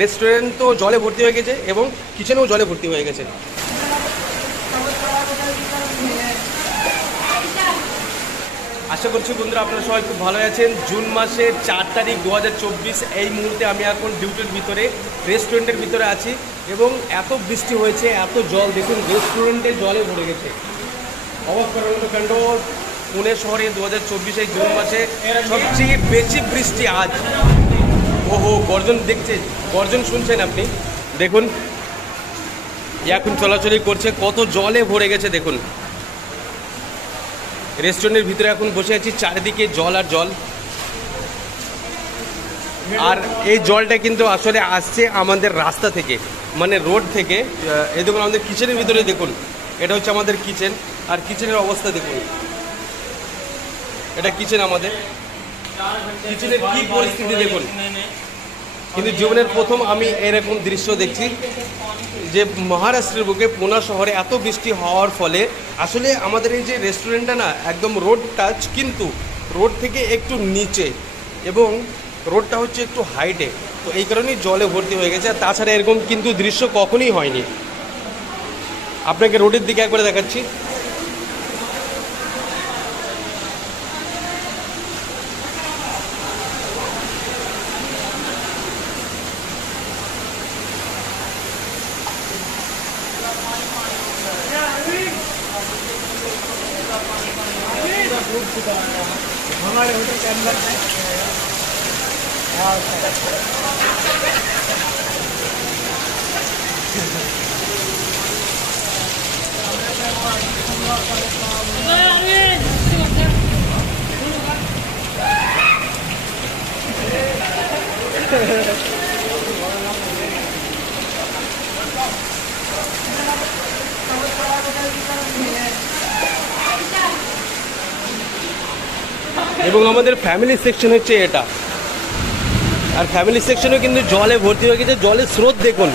Restaurant তো জলে ভর্তি হয়ে গেছে এবং কিচেনেও জলে ভর্তি হয়ে গেছে। আশা করছি বন্ধুরা আপনারা সবাই খুব ভালো আছেন। জুন মাসের 4 তারিখ 2024 এই মুহূর্তে আমি এখন ডিউটির ভিতরে রেস্টুরেন্টের ভিতরে আছি এবং এত বৃষ্টি হয়েছে, এত জল, দেখুন রেস্টুরেন্টে জলে ভরে গেছে। অবাক করার মতো কাণ্ড। পুনে শহরে 2024 এই জুন মাসে সবচেয়ে বেশি বৃষ্টি আজ। ওহো, গর্জন দেখছেন, গর্জন শুনছেন আপনি? দেখুন এখন চলাচলি করছে, কত জলে ভরে গেছে দেখুন। রেস্টুরেন্টের ভিতরে এখন বসে আছি, চারিদিকে জল আর জল। আর এই জলটা কিন্তু আসলে আসছে আমাদের রাস্তা থেকে, মানে রোড থেকে। এই দেখুন আমাদের কিচেনের ভিতরে দেখুন, এটা হচ্ছে আমাদের কিচেন। আর কিচেনের অবস্থা দেখুন, এটা কিচেন আমাদের। কিচেনের কি পরিস্থিতি দেখুন। কিন্তু জীবনের প্রথম আমি এরকম দৃশ্য দেখছি যে মহারাষ্ট্রের বুকে পুনা শহরে এত বৃষ্টি হওয়ার ফলে আসলে আমাদের এই যে রেস্টুরেন্টটা না একদম রোড টাচ, কিন্তু রোড থেকে একটু নিচে এবং রোডটা হচ্ছে একটু হাইটে, তো এই কারণেই জলে ভর্তি হয়ে গেছে। আর তাছাড়া এরকম কিন্তু দৃশ্য কখনোই হয়নি। আপনাকে রোডের দিকে একবারে দেখাচ্ছি। हमारे होटल के अंदर এবং আমাদের ফ্যামিলি সেকশন হচ্ছে এটা। আর ফ্যামিলি সেকশনও কিন্তু জলে ভর্তি হয়ে গেছে। জলের স্রোত দেখুন।